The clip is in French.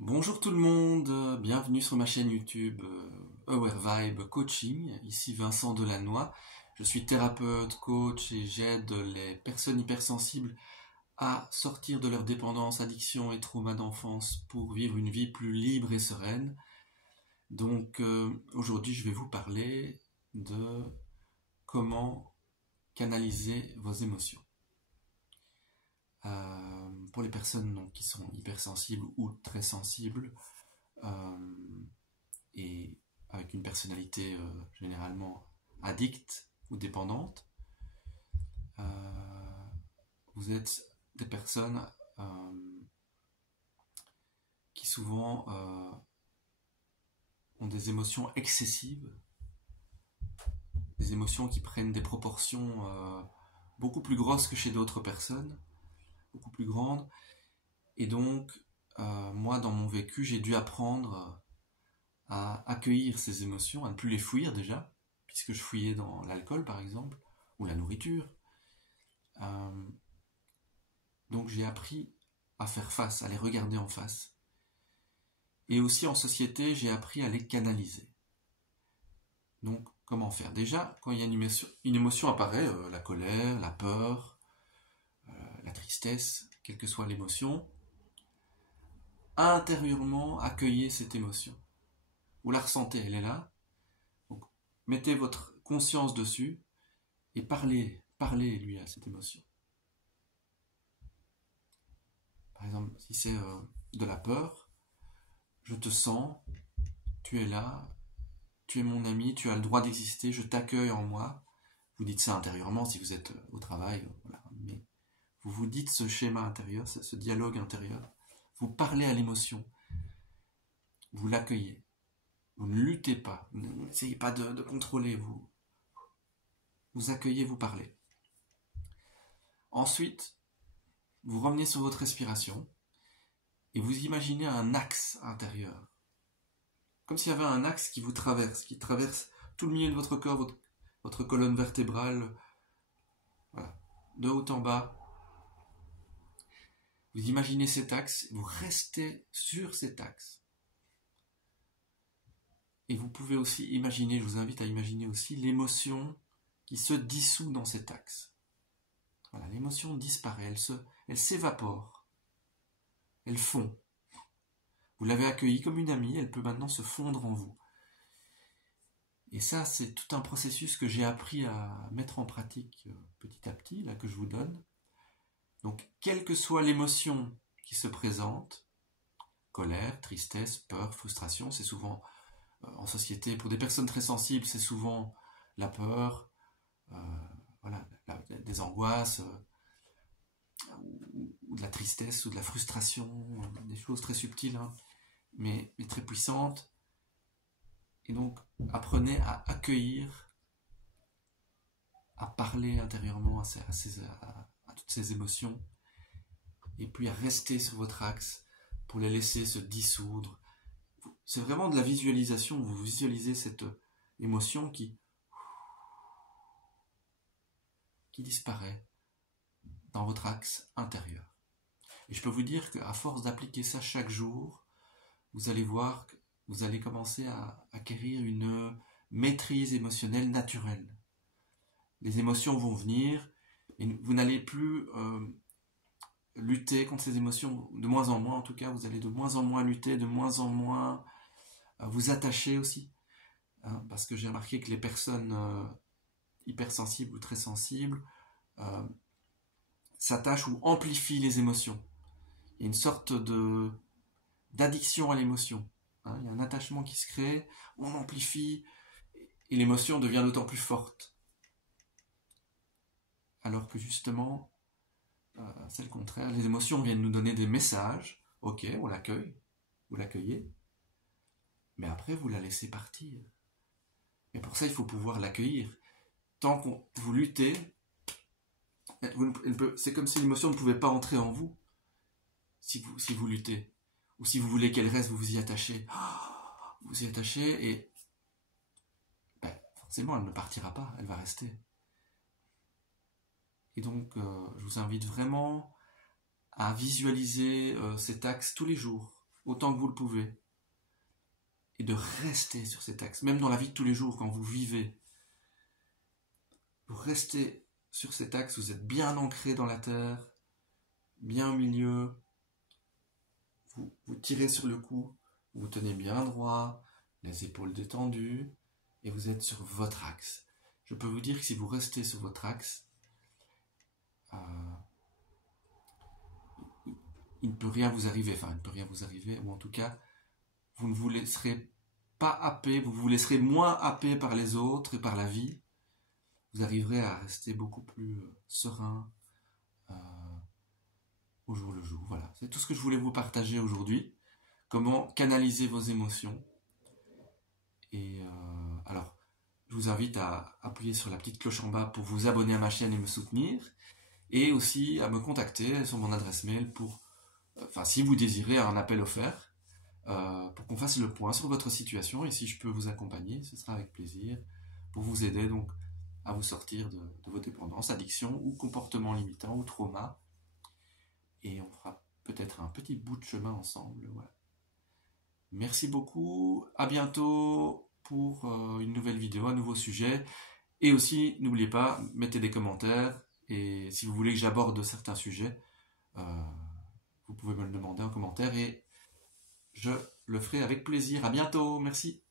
Bonjour tout le monde, bienvenue sur ma chaîne YouTube Aware Vibe Coaching. Ici Vincent Delannoy. Je suis thérapeute, coach et j'aide les personnes hypersensibles à sortir de leur dépendance, addiction et trauma d'enfance pour vivre une vie plus libre et sereine. Donc aujourd'hui je vais vous parler de comment canaliser vos émotions. Pour les personnes donc, qui sont hypersensibles ou très sensibles, et avec une personnalité généralement addicte ou dépendante, vous êtes des personnes qui souvent ont des émotions excessives, des émotions qui prennent des proportions beaucoup plus grosses que chez d'autres personnes, beaucoup plus grandes. Et donc, moi, dans mon vécu, j'ai dû apprendre à accueillir ces émotions, à ne plus les fuir déjà, puisque je fouillais dans l'alcool par exemple, ou la nourriture. Donc j'ai appris à faire face, à les regarder en face. Et aussi en société, j'ai appris à les canaliser. Donc comment faire? Déjà, quand il y a une émotion apparaît, la colère, la peur, la tristesse, quelle que soit l'émotion, intérieurement accueillez cette émotion. Vous la ressentez, elle est là. Donc, mettez votre conscience dessus et parlez lui à cette émotion. Par exemple, si c'est de la peur, je te sens, tu es là, tu es mon ami, tu as le droit d'exister, je t'accueille en moi. Vous dites ça intérieurement si vous êtes au travail, voilà. Mais vous vous dites ce schéma intérieur, ce dialogue intérieur. Vous parlez à l'émotion, vous l'accueillez. Vous ne luttez pas, n'essayez pas de contrôler, vous accueillez, vous parlez. Ensuite, vous revenez sur votre respiration et vous imaginez un axe intérieur. Comme s'il y avait un axe qui traverse tout le milieu de votre corps, votre colonne vertébrale, voilà, de haut en bas. Vous imaginez cet axe, vous restez sur cet axe. Et vous pouvez aussi imaginer, je vous invite à imaginer aussi l'émotion qui se dissout dans cet axe. Voilà, l'émotion disparaît, elle s'évapore, elle fond. Vous l'avez accueillie comme une amie, elle peut maintenant se fondre en vous. Et ça, c'est tout un processus que j'ai appris à mettre en pratique petit à petit, là que je vous donne. Donc, quelle que soit l'émotion qui se présente, colère, tristesse, peur, frustration, c'est souvent en société, pour des personnes très sensibles, c'est souvent la peur, voilà, des angoisses, ou de la tristesse, ou de la frustration, des choses très subtiles, hein, mais très puissantes. Et donc, apprenez à accueillir, à parler intérieurement à toutes ces émotions, et puis à rester sur votre axe pour les laisser se dissoudre. C'est vraiment de la visualisation, vous visualisez cette émotion qui disparaît dans votre axe intérieur. Et je peux vous dire qu'à force d'appliquer ça chaque jour, vous allez voir que vous allez commencer à acquérir une maîtrise émotionnelle naturelle. Les émotions vont venir et vous n'allez plus lutter contre ces émotions, de moins en moins en tout cas, vous allez de moins en moins lutter, de moins en moins vous attacher aussi. Hein, parce que j'ai remarqué que les personnes hypersensibles ou très sensibles s'attachent ou amplifient les émotions. Il y a une sorte d'addiction à l'émotion. Hein, il y a un attachement qui se crée, on amplifie, et l'émotion devient d'autant plus forte. Alors que justement, c'est le contraire. Les émotions viennent nous donner des messages. Ok, on l'accueille, vous l'accueillez, mais après vous la laissez partir. Et pour ça, il faut pouvoir l'accueillir. Tant que vous luttez, c'est comme si l'émotion ne pouvait pas entrer en vous si vous luttez. Ou si vous voulez qu'elle reste, vous vous y attachez. Vous y attachez et forcément, elle ne partira pas, elle va rester. Et donc, je vous invite vraiment à visualiser cet axe tous les jours. autant que vous le pouvez. Et de rester sur cet axe, même dans la vie de tous les jours, quand vous vivez. Vous restez sur cet axe, vous êtes bien ancré dans la terre, bien au milieu, vous tirez sur le cou, vous tenez bien droit, les épaules détendues, et vous êtes sur votre axe. Je peux vous dire que si vous restez sur votre axe, il ne peut rien vous arriver, ou en tout cas, vous ne vous laisserez pas happer, vous vous laisserez moins happer par les autres et par la vie. Vous arriverez à rester beaucoup plus serein au jour le jour. Voilà, c'est tout ce que je voulais vous partager aujourd'hui. Comment canaliser vos émotions. Et alors, je vous invite à appuyer sur la petite cloche en bas pour vous abonner à ma chaîne et me soutenir. Et aussi à me contacter sur mon adresse mail pour, si vous désirez un appel offert, pour qu'on fasse le point sur votre situation. Et si je peux vous accompagner, ce sera avec plaisir pour vous aider donc à vous sortir de vos dépendances, addictions ou comportements limitants ou traumas. Et on fera peut-être un petit bout de chemin ensemble. Voilà. Merci beaucoup, à bientôt pour une nouvelle vidéo, un nouveau sujet. Et aussi, n'oubliez pas, mettez des commentaires. Et si vous voulez que j'aborde certains sujets, vous pouvez me le demander en commentaire et je le ferai avec plaisir. À bientôt, merci.